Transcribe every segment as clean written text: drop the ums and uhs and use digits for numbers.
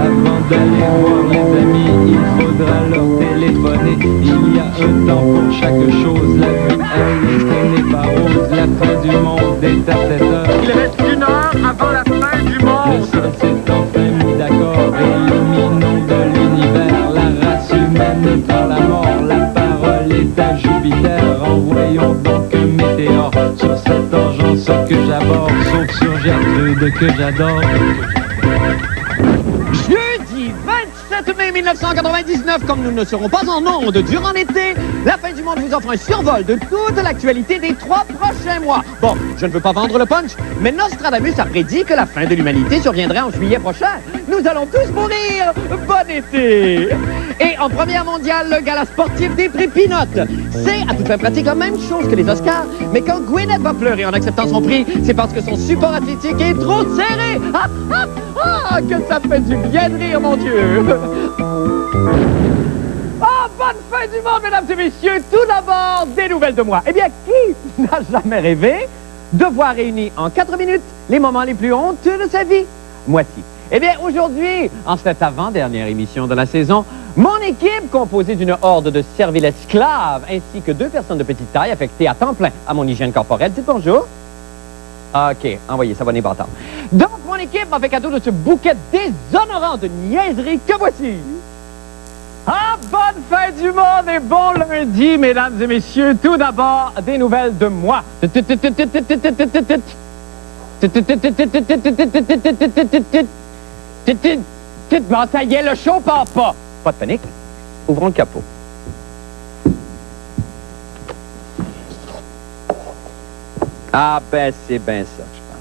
Avant d'aller voir les amis, il faudra leur téléphoner. Il y a un temps pour chaque chose. La vie, elle, ce n'est pas rose. La fin du monde est à 7 heures. Il reste 1 heure avant la fin du Le monde. ciel s'est enfin mis d'accord. Éliminons de l'univers la race humaine par la mort. La parole est à Jupiter. Envoyons donc un météore sur cette engeance que j'aborde. Sauf sur Gertrude que j'adore. Jeudi 27 mai 1999, comme nous ne serons pas en onde durant l'été, la fin du monde vous offre un survol de toute l'actualité des 3 prochains mois. Bon, je ne veux pas vendre le punch, mais Nostradamus a prédit que la fin de l'humanité surviendrait en juillet prochain. Nous allons tous mourir. Bon été! Et en première mondiale, le gala sportif des prix Peanuts. C'est à toute fin pratique la même chose que les Oscars, mais quand Gwyneth va pleurer en acceptant son prix, c'est parce que son support athlétique est trop serré. Ah, ah, ah, que ça fait du bien de rire, mon Dieu! Oh, bonne fin du monde, mesdames et messieurs! Tout d'abord, des nouvelles de moi. Eh bien, qui n'a jamais rêvé de voir réunis en 4 minutes les moments les plus honteux de sa vie? Moi-ci. Eh bien, aujourd'hui, en cette avant-dernière émission de la saison, mon équipe, composée d'une horde de serviles esclaves, ainsi que 2 personnes de petite taille affectées à temps plein à mon hygiène corporelle, dites bonjour. OK, envoyez, ça va les bâtards. Donc, mon équipe m'a fait cadeau de ce bouquet déshonorant de niaiseries que voici. Ah, bonne fin du monde et bon lundi, mesdames et messieurs. Tout d'abord, des nouvelles de moi. Bon, ça y est, le show part pas. Pas de panique. Ouvrons le capot. Ah, ben, c'est bien ça, je pense.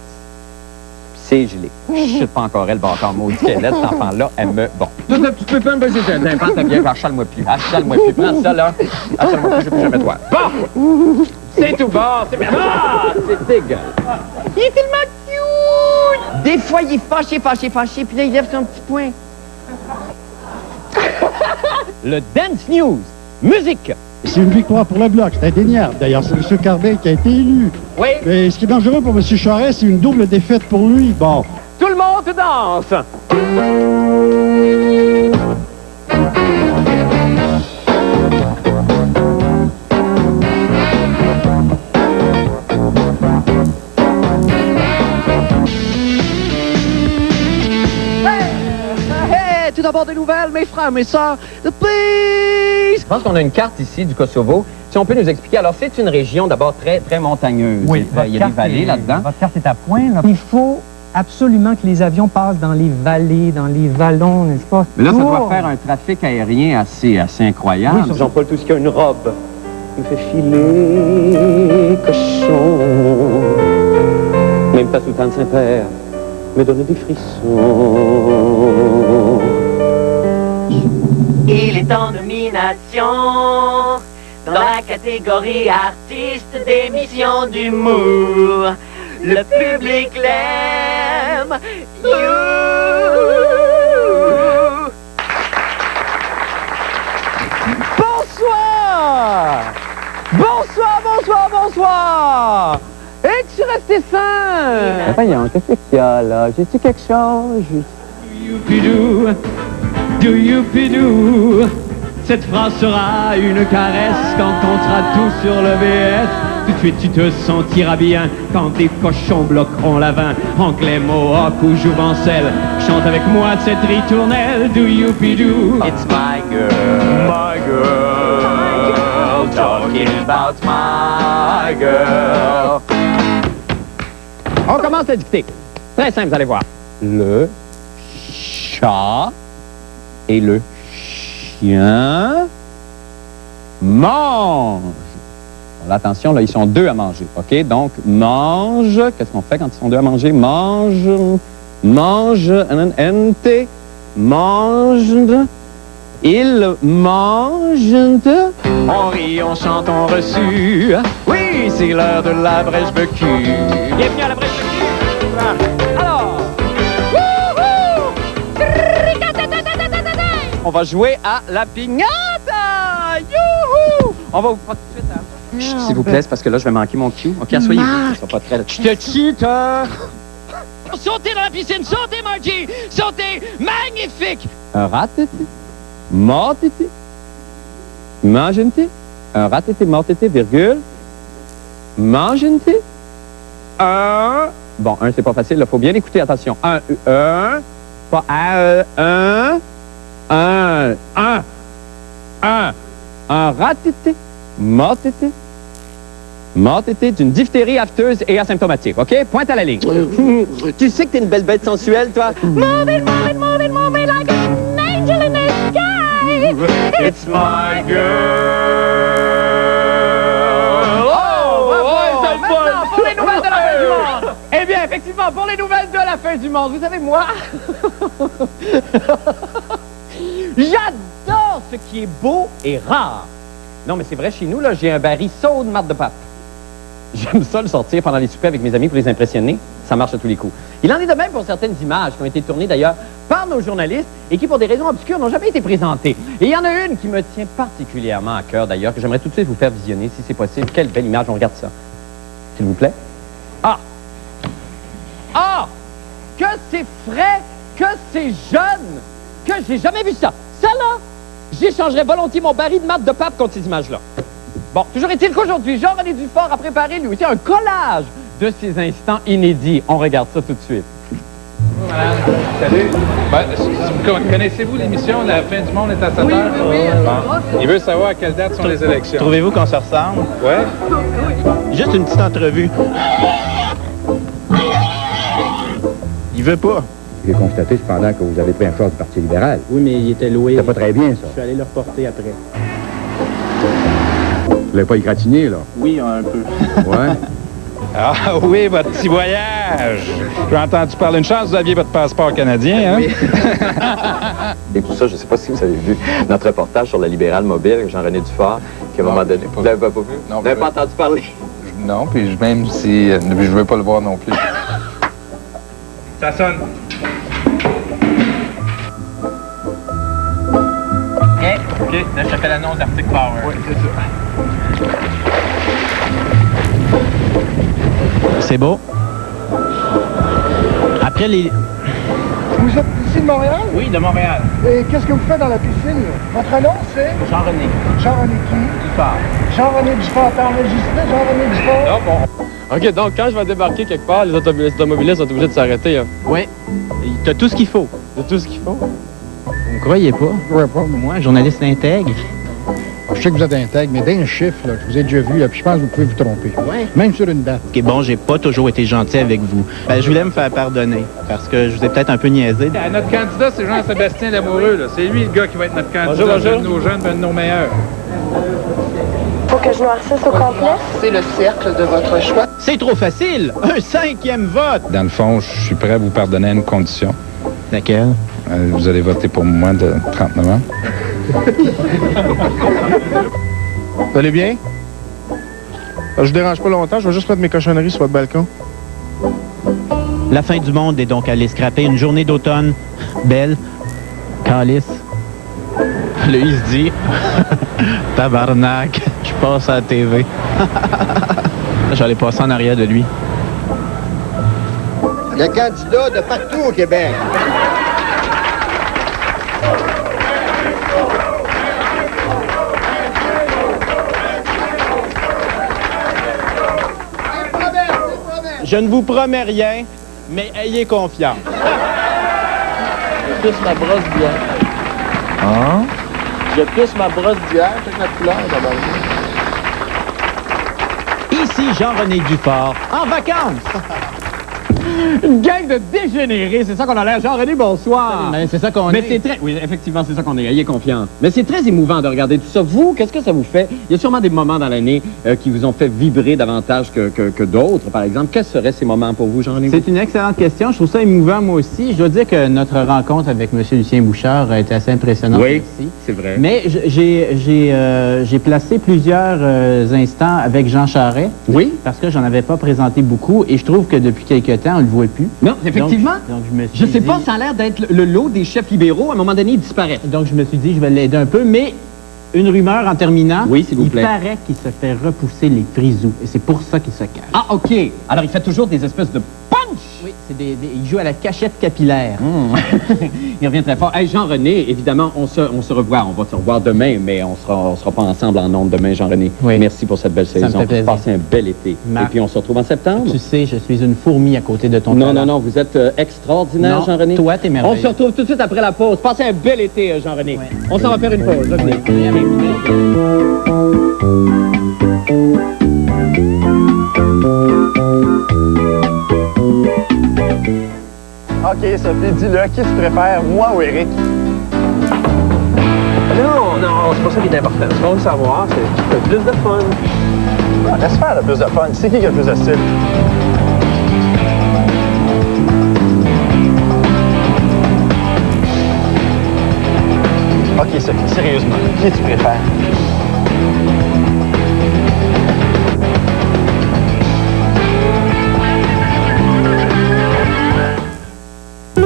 C'est gelé. Je suis pas encore elle, bâtard maudit qu'elle est, cet enfant-là, elle me... Bon. Tout le petit pépin, ben, c'est un ta bien, achale-moi plus. Achale-moi plus. Prends ça, là. Achale-moi plus, je peux jamais toi. Bon! C'est tout bon, c'est bien. Ah! C'est dégueulasse. Il est tellement cute! Des fois, il est fâché, puis là, il lève son petit poing. Le Dance News. Musique. C'est une victoire pour le Bloc, c'est indéniable. D'ailleurs, c'est M. Carbet qui a été élu. Oui. Mais ce qui est dangereux pour M. Charest, c'est une double défaite pour lui. Bon. Tout le monde danse. Tout d'abord des nouvelles, mes frères, mes sœurs. Please! Je pense qu'on a une carte ici du Kosovo. Si on peut nous expliquer. Alors, c'est une région d'abord très, très montagneuse. Oui, il y a des vallées là-dedans. Votre carte est à point. Là. Il faut absolument que les avions passent dans les vallées, dans les vallons, n'est-ce pas? Mais là, ça doit faire un trafic aérien assez incroyable. Oui, Jean-Paul Toussaint a une robe. Il me fait filer, cochon. Même ta soutane Saint-Père me donne des frissons. Il est en nomination dans la catégorie artiste d'émission d'humour. Le public l'aime. Bonsoir! Bonsoir! Es-tu resté sain? Voyons, qu'est-ce qu'il y a là? J'ai-tu quelque chose? Do you pidou? Cette phrase sera une caresse quand on sera tous sur le BS. Tout de suite tu te sentiras bien quand des cochons bloqueront la vin. Anglais, Mohawk ou Jouvencel, chante avec moi cette ritournelle. Do you pidou? It's my girl, talking about my girl. On commence à dicter. Très simple, vous allez voir. Le chat et le chien mangent. Alors, attention, là, ils sont 2 à manger, OK? Donc, mange. Qu'est-ce qu'on fait quand ils sont 2 à manger? Mange, nt, mange. Ils mangent. On rit, on chante, on reçut. Oui, c'est l'heure de la brèche becu. Bienvenue à la brèche becu. Alors, wouhou! On va jouer à la piñata! Youhou! On va vous prendre tout de suite, hein? Chut, s'il vous plaît, c'est parce que là, je vais manquer mon cue. OK, asseyez-vous. Ça sera pas très... Je te cheat, Sautez dans la piscine, sautez, Margie! Sautez! Magnifique! Un rat-tété, mort-tété, mange-tété, un rat-tété, mort-tété, virgule, mange-tété, un... Bon, un, c'est pas facile, il faut bien écouter, attention. Un, pas un rat-tété, mort-tété, mort-tété d'une diphtérie afteuse et asymptomatique, OK? Pointe à la ligne. Tu sais que t'es une belle bête sensuelle, toi? Move it, move it, move it, move it like an angel in the sky. It's my girl! Maintenant, pour les nouvelles de la fin du monde! Eh bien, effectivement, pour les nouvelles de la fin du monde, vous savez, moi... J'adore ce qui est beau et rare. Non, mais c'est vrai, chez nous, là, j'ai un baril saut de marde de pape. J'aime ça le sortir pendant les soupers avec mes amis pour les impressionner. Ça marche à tous les coups. Il en est de même pour certaines images qui ont été tournées d'ailleurs par nos journalistes et qui, pour des raisons obscures, n'ont jamais été présentées. Et il y en a une qui me tient particulièrement à cœur d'ailleurs, que j'aimerais tout de suite vous faire visionner, si c'est possible. Quelle belle image, on regarde ça. S'il vous plaît. Ah! Ah! Que c'est frais, que c'est jeune, que j'ai jamais vu ça. Ça là, j'échangerais volontiers mon baril de marde de pape contre ces images-là. Bon, toujours est-il qu'aujourd'hui, Jean-René Dufort a préparé lui aussi un collage de ces instants inédits. On regarde ça tout de suite. Bonjour, madame. Salut. Connaissez-vous l'émission La fin du monde est à 7 heures? Oui. Bon. Il veut savoir à quelle date sont les élections. Trouvez-vous qu'on se ressemble? Ouais. Juste une petite entrevue. Il veut pas. J'ai constaté cependant que vous avez pris un choix du Parti libéral. Oui, mais il était loué. C'était pas très bien, ça. Je suis allé le reporter après. Vous l'avez pas égratigné, là? Oui, un peu. Ouais. Ah oui, votre petit voyage. J'ai entendu parler. Une chance, vous aviez votre passeport canadien, hein? Oui. Et tout ça, je ne sais pas si vous avez vu notre reportage sur la libérale mobile, Jean-René Dufort, qui à un moment donné... Vous l'avez pas vu? Non, vous n'avez pas entendu parler? Non, puis même si... je ne veux pas le voir non plus. Ça sonne. OK, là, je te fais l'annonce d'Arctic Power. Oui, c'est ça. C'est beau. Après les... Vous êtes ici de Montréal? Oui, de Montréal. Et qu'est-ce que vous faites dans la piscine? Votre nom, c'est? Jean-René Jean-René qui? Dufort. Jean-René Dufort. T'as enregistré Jean-René Dufort? Non, bon. OK, donc quand je vais débarquer quelque part, les automobilistes sont obligés de s'arrêter. Hein. Oui. T'as tout ce qu'il faut. C'est tout ce qu'il faut. Vous me croyez pas? Je crois pas. Moi, journaliste intègre. Je sais que vous êtes intègre, mais d'un chiffre, là, je vous ai déjà vu, là, puis je pense que vous pouvez vous tromper. Ouais. Même sur une date. OK, bon, j'ai pas toujours été gentil avec vous. Ben, je voulais me faire pardonner, parce que je vous ai peut-être un peu niaisé. Notre candidat, c'est Jean-Sébastien Lamoureux, là. C'est lui, le gars qui va être notre candidat. Bonjour. Un de nos jeunes, un de nos meilleurs. Faut que je noircisse au complet? C'est le cercle de votre choix. C'est trop facile! Un 5e vote! Dans le fond, je suis prêt à vous pardonner à une condition. Laquelle? Vous allez voter pour moi de 30 novembre. Vous allez bien? Je vous dérange pas longtemps, je vais juste mettre mes cochonneries sur votre balcon. La fin du monde est donc allée scraper une journée d'automne belle, calice. Là, il se dit, tabarnak, je passe à la TV. J'allais passer en arrière de lui. Il y a candidats de partout au Québec. Je ne vous promets rien, mais ayez confiance. Je pisse ma brosse d'hier. Hein? Je pisse ma brosse d'hier, avec la couleur d'abord. Ici Jean-René Dufort, en vacances. Une gang de dégénérés, c'est ça qu'on a l'air. Jean-René, bonsoir. Mais c'est ça qu'on Mais est. c'est très... Oui, effectivement, c'est ça qu'on est. Ayez confiance. Mais c'est très émouvant de regarder tout ça. Vous, qu'est-ce que ça vous fait? Il y a sûrement des moments dans l'année qui vous ont fait vibrer davantage que d'autres, par exemple. Quels seraient ces moments pour vous, Jean-René? C'est une excellente question. Je trouve ça émouvant, moi aussi. Je dois dire que notre rencontre avec M. Lucien Bouchard a été assez impressionnante Oui, aussi. c'est vrai. Mais j'ai placé plusieurs instants avec Jean Charest. Oui? Parce que j'en avais pas présenté beaucoup. Et je trouve que depuis quelque temps, on le voit plus. Non, effectivement. Donc, je me suis Je sais dit- pas, ça a l'air d'être le lot des chefs libéraux. À un moment donné, ils disparaissent. Donc, je me suis dit, je vais l'aider un peu, mais une rumeur en terminant. Oui, s'il vous plaît. Il paraît qu'il se fait repousser les frisous, et c'est pour ça qu'il se cache. Ah, OK. Alors, il fait toujours des espèces de punch. Oui, il joue à la cachette capillaire. Il revient très fort. Hey, Jean-René, évidemment, on se revoit. On va se revoir demain, mais on sera pas ensemble en ondes demain, Jean-René. Oui. Merci pour cette belle Ça me saison. fait plaisir. Passez un bel été. Et puis, on se retrouve en septembre. Tu sais, je suis une fourmi à côté de ton Non, talent. non, non, vous êtes extraordinaire, Non, Jean-René. toi, t'es merveilleux. On se retrouve tout de suite après la pause. Passez un bel été, Jean-René. Ouais. On s'en va faire une pause. Revenez. OK, Sophie, dis-le, qui tu préfères, moi ou Eric? Non, c'est pas ça qui est important. Ce qu'on veut savoir, c'est qui a plus de fun. Ah, laisse faire le plus de fun. C'est qui a le plus de style? OK, Sophie, sérieusement, qui tu préfères?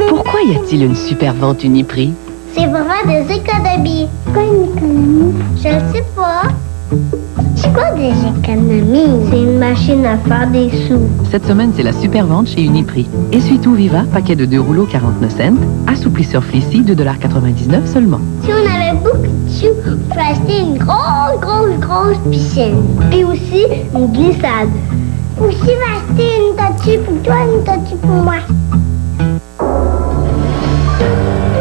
Pourquoi y a-t-il une super vente Uniprix? C'est vraiment des économies. Quoi une économie? Je ne sais pas. C'est quoi des économies? C'est une machine à faire des sous. Cette semaine, c'est la super vente chez Uniprix. Essuie-tout Viva, paquet de 2 rouleaux 49 cents. Assouplisseur Fleecy, 2,99 $ seulement. Si on avait beaucoup de sous, on peut acheter une grosse piscine. Puis aussi une glissade. Aussi, on va acheter une tortue pour toi, une tortue pour moi.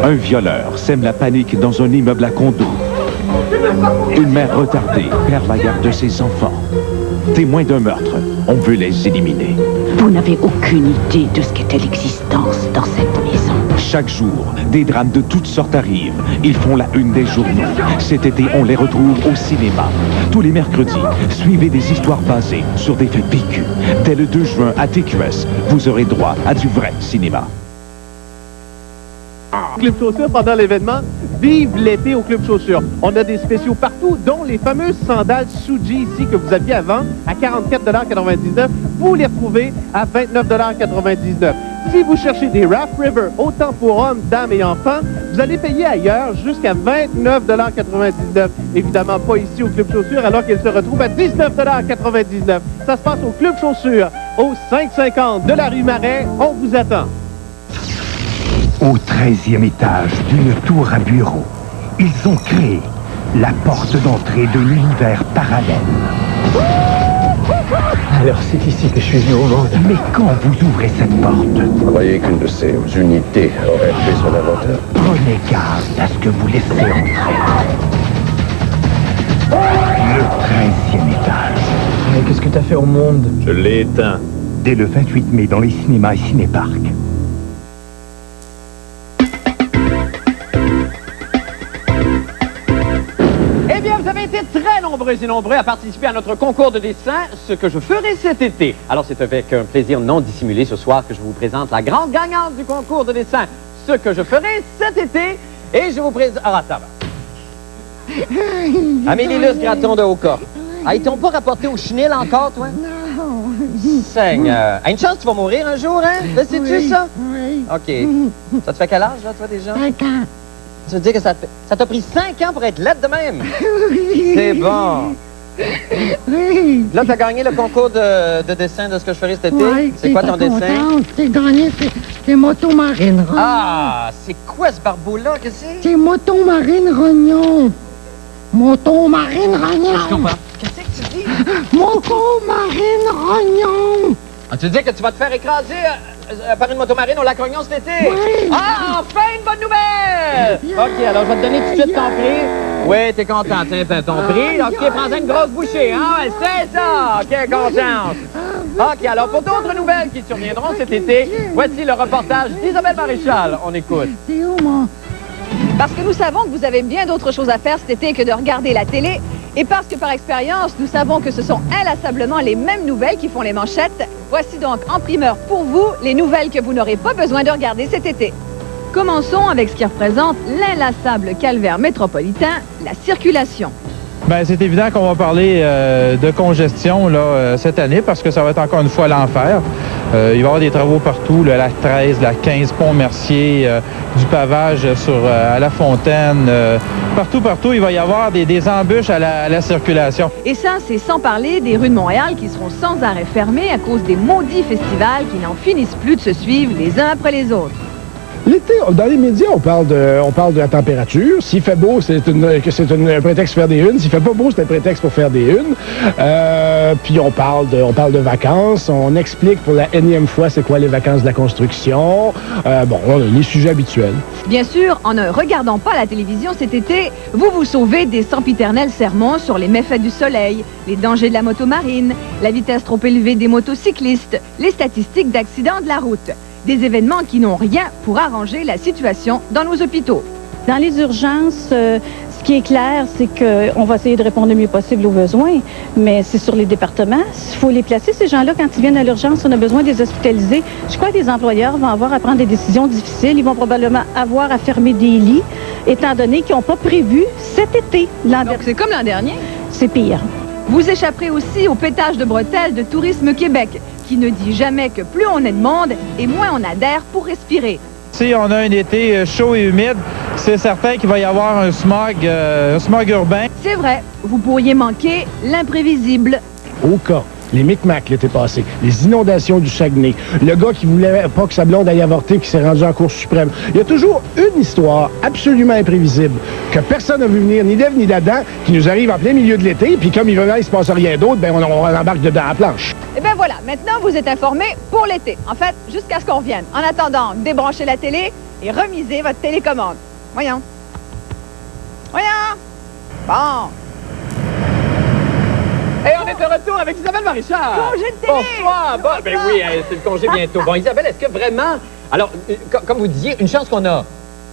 Un violeur sème la panique dans un immeuble à condo. Une mère retardée perd la garde de ses enfants. Témoins d'un meurtre, on veut les éliminer. Vous n'avez aucune idée de ce qu'était l'existence dans cette maison. Chaque jour, des drames de toutes sortes arrivent. Ils font la une des journaux. Cet été, on les retrouve au cinéma. Tous les mercredis, suivez des histoires basées sur des faits vécus. Dès le 2 juin à TQS, vous aurez droit à du vrai cinéma. Club Chaussures pendant l'événement. Vive l'été au Club Chaussures. On a des spéciaux partout, dont les fameuses sandales Suji ici que vous aviez avant à 44,99 $. Vous les retrouvez à 29,99 $. Si vous cherchez des Raft River, autant pour hommes, dames et enfants, vous allez payer ailleurs jusqu'à 29,99 $. Évidemment pas ici au Club Chaussures, alors qu'elle se retrouve à 19,99 $. Ça se passe au Club Chaussures, au 550 de la rue Marais. On vous attend. Au 13e étage d'une tour à bureaux, ils ont créé la porte d'entrée de l'univers parallèle. Alors c'est ici que je suis venu au monde. Mais quand vous ouvrez cette porte, Croyez qu'une de ces unités aurait fait son inventeur. prenez garde à ce que vous laissez entrer. Le 13e étage. Mais qu'est-ce que t'as fait au monde? Je l'ai éteint. Dès le 28 mai dans les cinémas et cinéparcs. Eh bien, vous avez été très nombreux et nombreux à participer à notre concours de dessin, ce que je ferai cet été. Alors, c'est avec un plaisir non dissimulé ce soir que je vous présente la grande gagnante du concours de dessin, ce que je ferai cet été. Et je vous présente... Ah, ça va. Amélie Luce Graton de Oka. Ah, ils t'ont pas rapporté au chenil encore, toi? Non. Seigneur. Ah, une chance, tu vas mourir un jour, hein? Le sais-tu, ça? Oui. OK. Ça te fait quel âge, là, toi, déjà? 5 ans. Ça veut dire que ça t'a pris 5 ans pour être laide de même? C'est bon. Oui. Là, tu as gagné le concours de dessin de ce que je ferai cet été. Oui, c'est quoi ton dessin? J'ai gagné, c'est Moto Marine. Ah, c'est quoi ce barbeau-là? Qu'est-ce que c'est? C'est Moto Marine Rognon. Moto Marine Rognon. Je comprends. Qu'est-ce que tu dis? Moto Marine Rognon. Ah, tu dis que tu vas te faire écraser par une motomarine au lac Rognon cet été? Oui. Ah, enfin une bonne nouvelle! OK, alors je vais te donner tout de suite ton prix. Oui, t'es content, tiens, t'as ton prix. OK, prends-en une grosse bouchée, hein? Ouais, c'est ça! OK, confiance. OK, alors pour d'autres nouvelles qui surviendront cet été, voici le reportage d'Isabelle Maréchal. On écoute. C'est où, mon... Parce que nous savons que vous avez bien d'autres choses à faire cet été que de regarder la télé. Et parce que par expérience, nous savons que ce sont inlassablement les mêmes nouvelles qui font les manchettes. Voici donc en primeur pour vous les nouvelles que vous n'aurez pas besoin de regarder cet été. Commençons avec ce qui représente l'inlassable calvaire métropolitain, la circulation. Bien, c'est évident qu'on va parler de congestion là, cette année parce que ça va être encore une fois l'enfer. Il va y avoir des travaux partout, là, la 13, la 15, Pont-Mercier, du pavage à La Fontaine. Partout, il va y avoir des embûches à la circulation. Et ça, c'est sans parler des rues de Montréal qui seront sans arrêt fermées à cause des maudits festivals qui n'en finissent plus de se suivre les uns après les autres. L'été, dans les médias, on parle de la température. S'il fait beau, c'est un prétexte pour faire des unes. S'il fait pas beau, c'est un prétexte pour faire des unes. Puis on parle de vacances. On explique pour la énième fois c'est quoi les vacances de la construction. Les sujets habituels. Bien sûr, en ne regardant pas la télévision cet été, vous vous sauvez des sempiternels sermons sur les méfaits du soleil, les dangers de la moto marine, la vitesse trop élevée des motocyclistes, les statistiques d'accidents de la route. Des événements qui n'ont rien pour arranger la situation dans nos hôpitaux. Dans les urgences, ce qui est clair, c'est qu'on va essayer de répondre le mieux possible aux besoins, mais c'est sur les départements. Il faut les placer, ces gens-là, quand ils viennent à l'urgence, on a besoin de les hospitaliser. Je crois que les employeurs vont avoir à prendre des décisions difficiles. Ils vont probablement avoir à fermer des lits, étant donné qu'ils n'ont pas prévu cet été. Donc c'est comme l'an dernier? C'est pire. Vous échapperez aussi au pétage de bretelles de Tourisme Québec, qui ne dit jamais que plus on est de monde et moins on a d'air pour respirer. Si on a un été chaud et humide, c'est certain qu'il va y avoir un smog urbain. C'est vrai, vous pourriez manquer l'imprévisible. Au cas, les Micmacs l'été passé, les inondations du Saguenay, le gars qui voulait pas que sa blonde aille avorter qui s'est rendu en Cour suprême. Il y a toujours une histoire absolument imprévisible que personne n'a vu venir, ni d'Ève ni d'Adam, qui nous arrive en plein milieu de l'été, puis comme il ne se passe rien d'autre, ben on embarque dedans à la planche. Et bien voilà, maintenant vous êtes informés pour l'été. En fait, jusqu'à ce qu'on revienne. En attendant, débranchez la télé et remisez votre télécommande. Voyons. Bon. Et on est de retour avec Isabelle Marichard. Congé de télé! Bonsoir! Bon, ben oui, c'est le congé bientôt. Bon, Isabelle, est-ce que vraiment... Alors, comme vous disiez, une chance qu'on a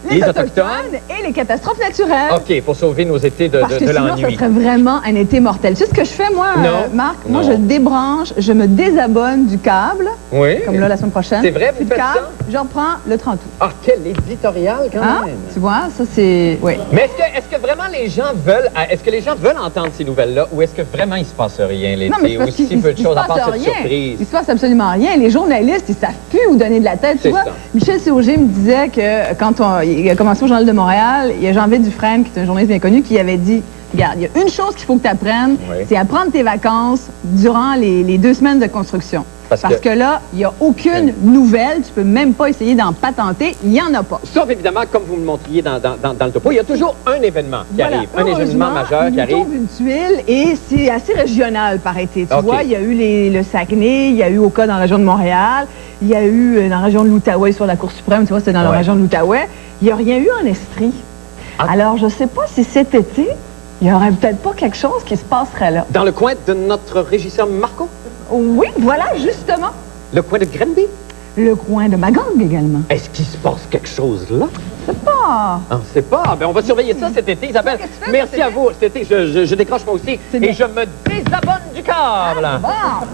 les Autochtones et les catastrophes naturelles. OK, pour sauver nos étés de Parce que sinon, l'ennui. ça serait vraiment un été mortel. Tu sais ce que je fais, moi, Marc? Moi, je débranche, je me désabonne du câble. Oui. Comme là, la semaine prochaine. C'est vrai, vous faites ça? Je reprends le 30 août. Ah, quel éditorial, quand même! Tu vois, ça, c'est... Oui. Mais est-ce que vraiment les gens veulent... Est-ce que les gens veulent entendre ces nouvelles-là ou est-ce que vraiment il se passe rien l'été? Non, mais ou si peu de choses à part cette surprise? Il se passe absolument rien. Les journalistes, ils savent plus où donner de la tête. Tu vois, Michel Séauger me disait que quand il a commencé au Journal de Montréal, il y a Jean-Vé Dufresne, qui est un journaliste bien connu, qui avait dit, regarde, il y a une chose qu'il faut que tu apprennes, c'est à prendre tes vacances durant les 2 semaines de construction. Parce que là, il n'y a aucune nouvelle, tu peux même pas essayer d'en patenter, il n'y en a pas. Sauf évidemment, comme vous me montriez dans le topo, il y a toujours un événement qui arrive, un événement majeur qui arrive. On tombe une tuile et c'est assez régional par été. Tu vois, il y a eu le Saguenay, il y a eu Oka dans la région de Montréal, il y a eu dans la région de l'Outaouais sur la Cour suprême, tu vois, c'était dans la région de l'Outaouais. Il n'y a rien eu en Estrie. Alors, je ne sais pas si cet été, il n'y aurait peut-être pas quelque chose qui se passerait là. Dans le coin de notre régisseur Marco? Oui, voilà, justement. Le coin de Granby? Le coin de Magog également. Est-ce qu'il se passe quelque chose là? Je sais pas. On ne sait pas. Ben, on va surveiller ça cet été, Isabelle. Merci à vous. Cet été, je décroche moi aussi et je me désabonne du câble.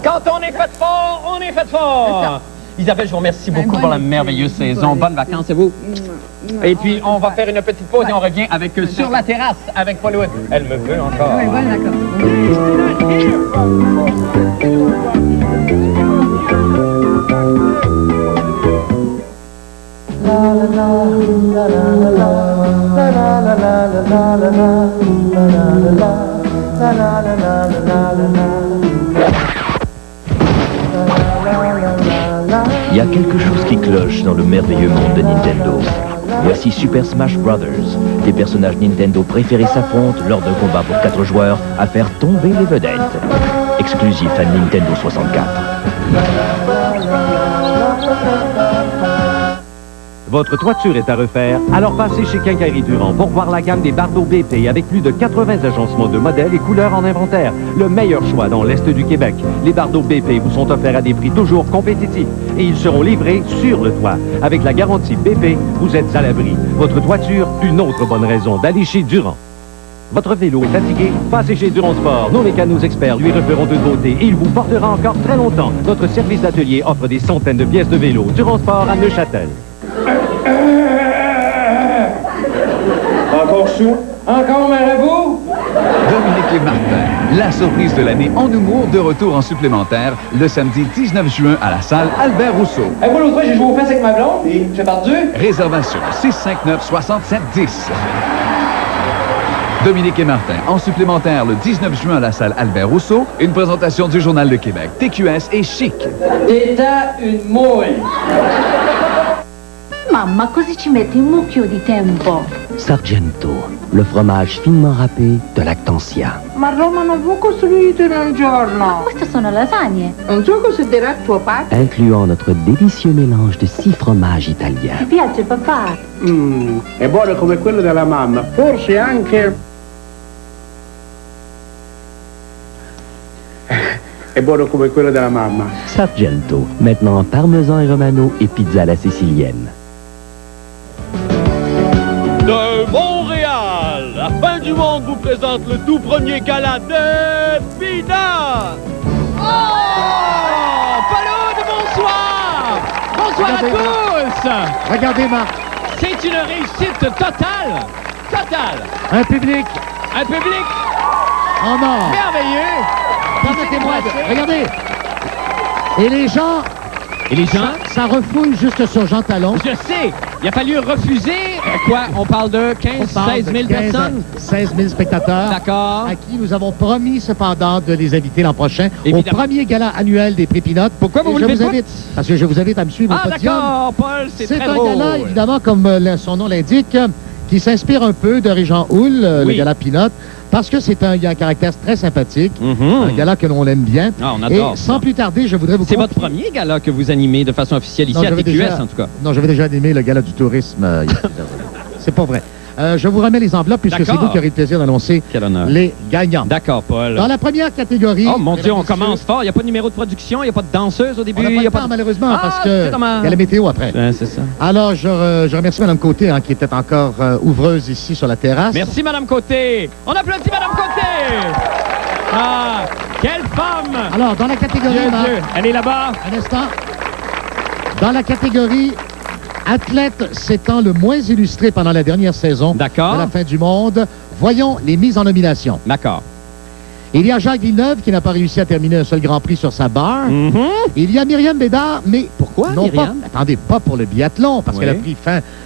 Quand on est fait fort, on est fait fort. Isabelle, je vous remercie beaucoup pour la merveilleuse saison. Bonnes vacances à vous. Et puis, on va faire une petite pause et on revient avec Sur la terrasse avec Paul Wood. Elle me veut encore. Oui, bonnes vacances. Il y a quelque chose qui cloche dans le merveilleux monde de Nintendo. Voici Super Smash Brothers. Les personnages Nintendo préférés s'affrontent lors d'un combat pour 4 joueurs à faire tomber les vedettes. Exclusif à Nintendo 64. Votre toiture est à refaire? Alors passez chez Quincaillerie Durand pour voir la gamme des bardeaux BP avec plus de 80 agencements de modèles et couleurs en inventaire. Le meilleur choix dans l'Est du Québec. Les bardeaux BP vous sont offerts à des prix toujours compétitifs et ils seront livrés sur le toit. Avec la garantie BP, vous êtes à l'abri. Votre toiture, une autre bonne raison d'aller chez Durand. Votre vélo est fatigué? Passez chez Durand Sport. Nos mécanos experts lui referont de beauté et il vous portera encore très longtemps. Notre service d'atelier offre des centaines de pièces de vélo. Durand Sport à Neuchâtel. Encore sous? Encore marabout? Dominique et Martin. La surprise de l'année en humour de retour en supplémentaire le samedi 19 juin à la salle Albert Rousseau. Moi, l'autre fois, j'ai joué aux fesses avec ma blonde et j'ai perdu. Réservation 659-6710. Dominique et Martin en supplémentaire le 19 juin à la salle Albert Rousseau. Une présentation du Journal de Québec, TQS et Chic. T'étais une mouille. Mamma, così ci metti un mucchio di tempo. Sargento, le fromage finement râpé de Lactantia. Ma Roma non può costruire in un giorno. Queste sono lasagne. Non so cosa dirà tuo padre. Incluant notre délicieux mélange de 6 fromages italiens. Ti piace papà? È buono come quello della mamma. Forse anche... È buono come quello della mamma. Sargento, maintenant parmesan et romano et pizza à la sicilienne. De Montréal, la fin du monde vous présente le tout premier gala des Pinards. Oh! Paulo, bonsoir! Bonsoir à tous! Regardez, Marc. C'est une réussite totale! Totale! Un public en or! Merveilleux! Permettez-moi de... Regardez! Et les gens... Ça refoule juste sur Jean Talon. Je sais! Il a fallu refuser, quoi? On parle de 16 000 personnes? 16 000 spectateurs. D'accord. À qui nous avons promis cependant de les inviter l'an prochain au premier gala annuel des Prix Pinot. Pourquoi vous le faites pas? Parce que je vous invite à me suivre au podium. D'accord, Paul, c'est très drôle. C'est un gala, évidemment, comme son nom l'indique, qui s'inspire un peu de Régent Houle, le gala Pinot. Parce que il y a un caractère très sympathique, un gala que l'on aime bien. Ah, on adore. Et sans plus tarder, je voudrais vous C'est votre premier gala que vous animez de façon officielle ici à TQS, en tout cas. Non, j'avais déjà animé le gala du tourisme. C'est pas vrai. Je vous remets les enveloppes puisque c'est vous qui aurez le plaisir d'annoncer les gagnants. D'accord, Paul. Dans la première catégorie... Oh mon Dieu, on commence fort. Il n'y a pas de numéro de production, il n'y a pas de danseuse au début. On n'a pas le temps, malheureusement, parce qu'il y a la météo après. C'est ça. Alors, je remercie Mme Côté, qui était encore ouvreuse ici sur la terrasse. Merci, Mme Côté. On applaudit Mme Côté. Ah, quelle femme. Alors, dans la catégorie... Dieu. Elle est là-bas. Un instant. Dans la catégorie... Athlète s'étant le moins illustré pendant la dernière saison de la fin du monde, voyons les mises en nomination. D'accord. Il y a Jacques Villeneuve qui n'a pas réussi à terminer un seul Grand Prix sur sa barre. Il y a Myriam Bédard, mais pourquoi Myriam? Attendez, pas pour le biathlon, parce qu'elle a pris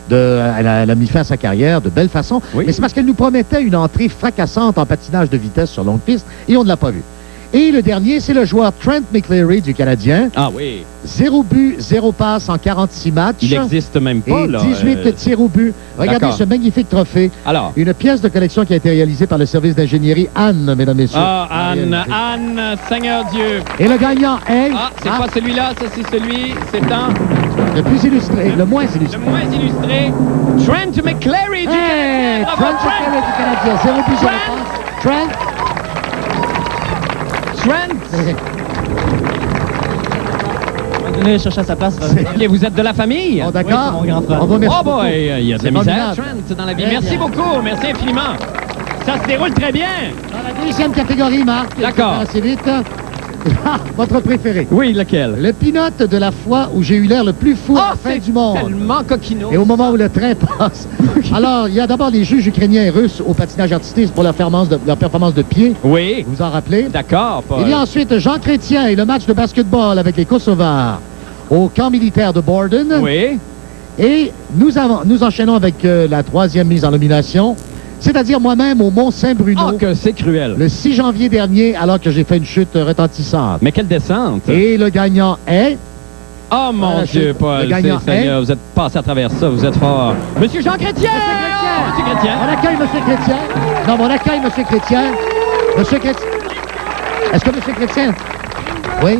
elle a mis fin à sa carrière de belle façon, mais c'est parce qu'elle nous promettait une entrée fracassante en patinage de vitesse sur longue piste, et on ne l'a pas vu. Et le dernier, c'est le joueur Trent McCleary du Canadien. Ah oui. 0 but, 0 passe en 46 matchs. Il n'existe même pas, et 18 tirs au but. Regardez ce magnifique trophée. Alors. Une pièce de collection qui a été réalisée par le service d'ingénierie Anne, mesdames, messieurs. Ah, Anne, Seigneur Dieu. Et le gagnant est... Ah, c'est pas celui-là, ça c'est celui, c'est un... Le plus illustré, le moins illustré. Le moins illustré, Trent McCleary du Canadien. Trent McCleary du Canadien, 0 but, 0 passe. Trent. Venez chercher à sa place. Et vous êtes de la famille? Oh, d'accord. Oui, mon grand frère. Oh boy, il y a de la misère, Trent, dans la vie. Merci beaucoup, merci infiniment. Ça se déroule très bien. Dans la deuxième catégorie, Marc. D'accord. Assez vite. Votre préféré. Oui, lequel? Le pilote de la fois où j'ai eu l'air le plus fou à la fin du monde. Tellement coquinot. Et au moment où le train passe. Alors, il y a d'abord les juges ukrainiens et russes au patinage artistique pour leur performance de pied. Oui. Vous vous en rappelez? D'accord, Paul. Il y a ensuite Jean Chrétien et le match de basketball avec les Kosovars au camp militaire de Borden. Oui. Et nous enchaînons avec la troisième mise en nomination. C'est-à-dire moi-même au Mont-Saint-Bruno. Oh, que c'est cruel. Le 6 janvier dernier, alors que j'ai fait une chute retentissante. Mais quelle descente. Et le gagnant est... Oh, mon Dieu, Paul. Le gagnant Seigneur, vous êtes passé à travers ça, vous êtes fort. Monsieur Jean Chrétien! Monsieur Chrétien! On accueille Monsieur Chrétien. Non, on accueille Monsieur Chrétien. Monsieur Chrétien. Est-ce que Monsieur Chrétien... Oui?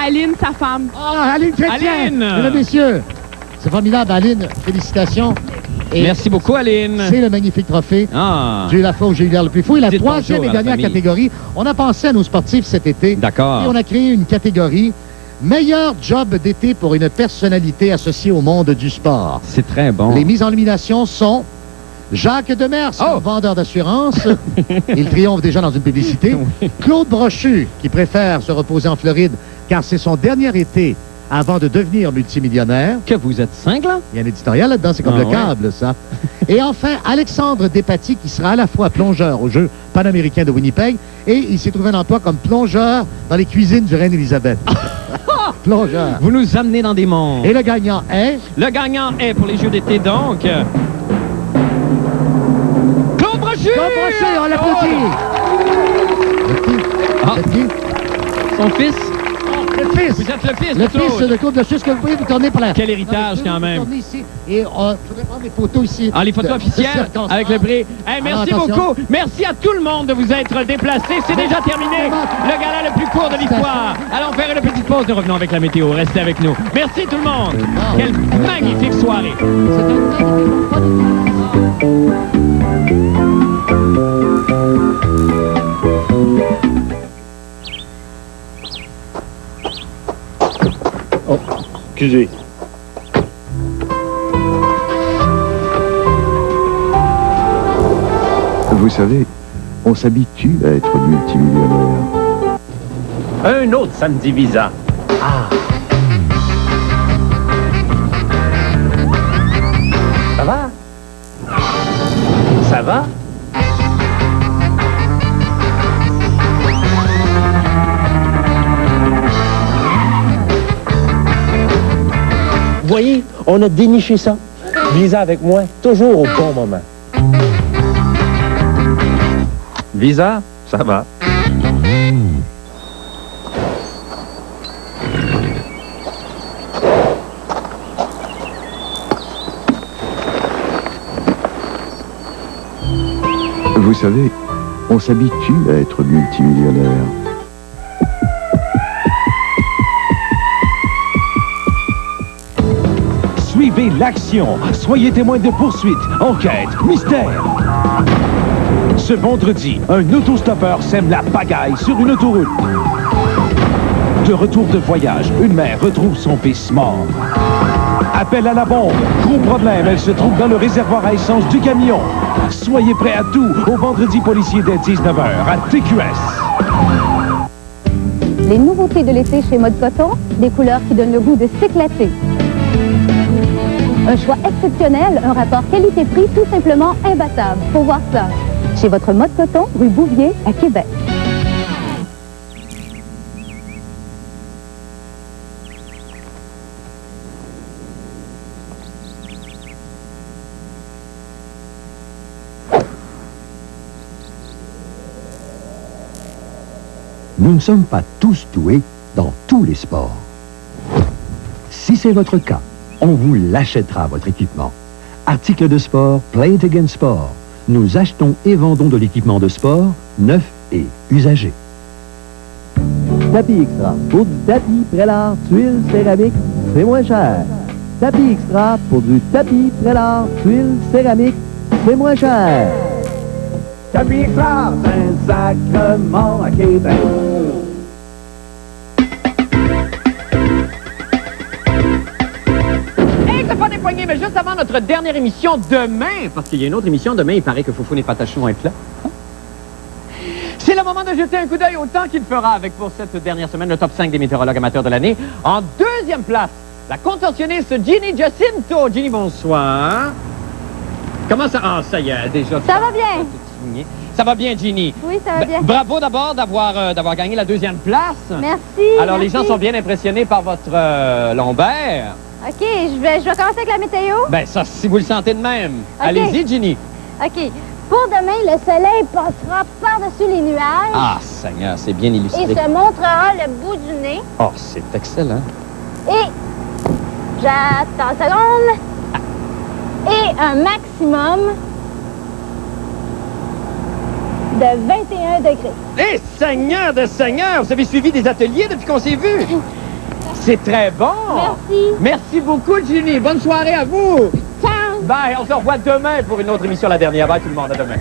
Aline, sa femme. Ah, Aline Chrétien! Aline! Mesdames, messieurs, c'est formidable, Aline. Félicitations. Et merci beaucoup, Aline. C'est le magnifique trophée. Ah. J'ai eu la fois où j'ai eu l'air le plus fou. Et la Dites troisième et bonjour à la dernière famille. catégorie, on a pensé à nos sportifs cet été. D'accord. Et on a créé une catégorie meilleur job d'été pour une personnalité associée au monde du sport. C'est très bon. Les mises en nomination sont Jacques Demers, vendeur d'assurance. Il triomphe déjà dans une publicité. Claude Brochu, qui préfère se reposer en Floride, car c'est son dernier été avant de devenir multimillionnaire. Que vous êtes cinglant? Il y a un éditorial là-dedans, c'est comme le ouais. câble, ça. Et enfin, Alexandre Despatie, qui sera à la fois plongeur au Jeu panaméricain de Winnipeg, et il s'est trouvé un emploi comme plongeur dans les cuisines du Reine Élisabeth. Plongeur. Vous nous amenez dans des mondes. Et le gagnant est? Le gagnant est pour les Jeux d'été, donc... Claude Brochu! Claude Brochu, on l'applaudit! C'est qui? Son fils? Le fils! Vous êtes le fils de Le Claude. fils de Claude Brochu. Est-ce que vous pouvez vous tourner pour la... Quel héritage, quand même. Tourner ici. Et il faudrait prendre des photos ici. Ah, les photos officielles avec le prix. Hey, merci attention. beaucoup. Merci à tout le monde de vous être déplacés. C'est déjà terminé. Le gala le plus court de l'histoire. Allons faire une petite pause. Nous revenons avec la météo. Restez avec nous. Merci tout le monde. Quelle magnifique soirée. Oh, excusez. Vous savez, on s'habitue à être multimillionnaire. Un autre samedi Visa. Ah. Ça va? Ça va? Vous voyez, on a déniché ça. Visa avec moi, toujours au bon moment. Visa, ça va. Vous savez, on s'habitue à être multimillionnaire. Suivez l'action. Soyez témoin de poursuites, enquêtes, mystères. Ce vendredi, un autostoppeur sème la pagaille sur une autoroute. De retour de voyage, une mère retrouve son fils mort. Appel à la bombe. Gros problème, elle se trouve dans le réservoir à essence du camion. Soyez prêts à tout au vendredi policier dès 19h à TQS. Les nouveautés de l'été chez Mode Coton, des couleurs qui donnent le goût de s'éclater. Un choix exceptionnel, un rapport qualité-prix tout simplement imbattable. Faut voir ça. Chez votre Mode Coton, rue Bouvier, à Québec. Nous ne sommes pas tous doués dans tous les sports. Si c'est votre cas, on vous l'achètera, votre équipement. Article de sport, Play It Again Sport. Nous achetons et vendons de l'équipement de sport, neuf et usagé. Tapis Extra. Pour du tapis, prélat, tuiles, céramique, c'est moins cher. Tapis Extra. Pour du tapis, prélat, tuiles, céramique, c'est moins cher. Tapis Extra, Saint-Sacrement à Québec. Pas des poignées, mais juste avant notre dernière émission demain, parce qu'il y a une autre émission demain, il paraît que Foufoune et Patachou vont être là. C'est le moment de jeter un coup d'œil au temps qu'il fera avec pour cette dernière semaine le top 5 des météorologues amateurs de l'année. En deuxième place, la contorsionniste Ginny Jacinto. Ginny, bonsoir. Comment ça... Ah, ça y est, déjà. Ça va bien. Ça va bien, Ginny. Oui, ça va bien. Bravo d'abord d'avoir gagné la deuxième place. Merci. Alors, les merci. gens sont bien impressionnés par votre Lombert. OK, je vais commencer avec la météo. Ben ça, si vous le sentez de même. OK. Allez-y, Ginny. OK. Pour demain, le soleil passera par-dessus les nuages Ah, Seigneur, c'est bien illustré. et se montrera le bout du nez. Oh, c'est excellent. Et, j'attends une seconde, et un maximum de 21 degrés. Eh, Seigneur de Seigneur, vous avez suivi des ateliers depuis qu'on s'est vus. C'est très bon. Merci. Merci beaucoup, Ginny. Bonne soirée à vous. Ciao. Bye, on se revoit demain pour une autre émission, la dernière. Bye tout le monde, à demain.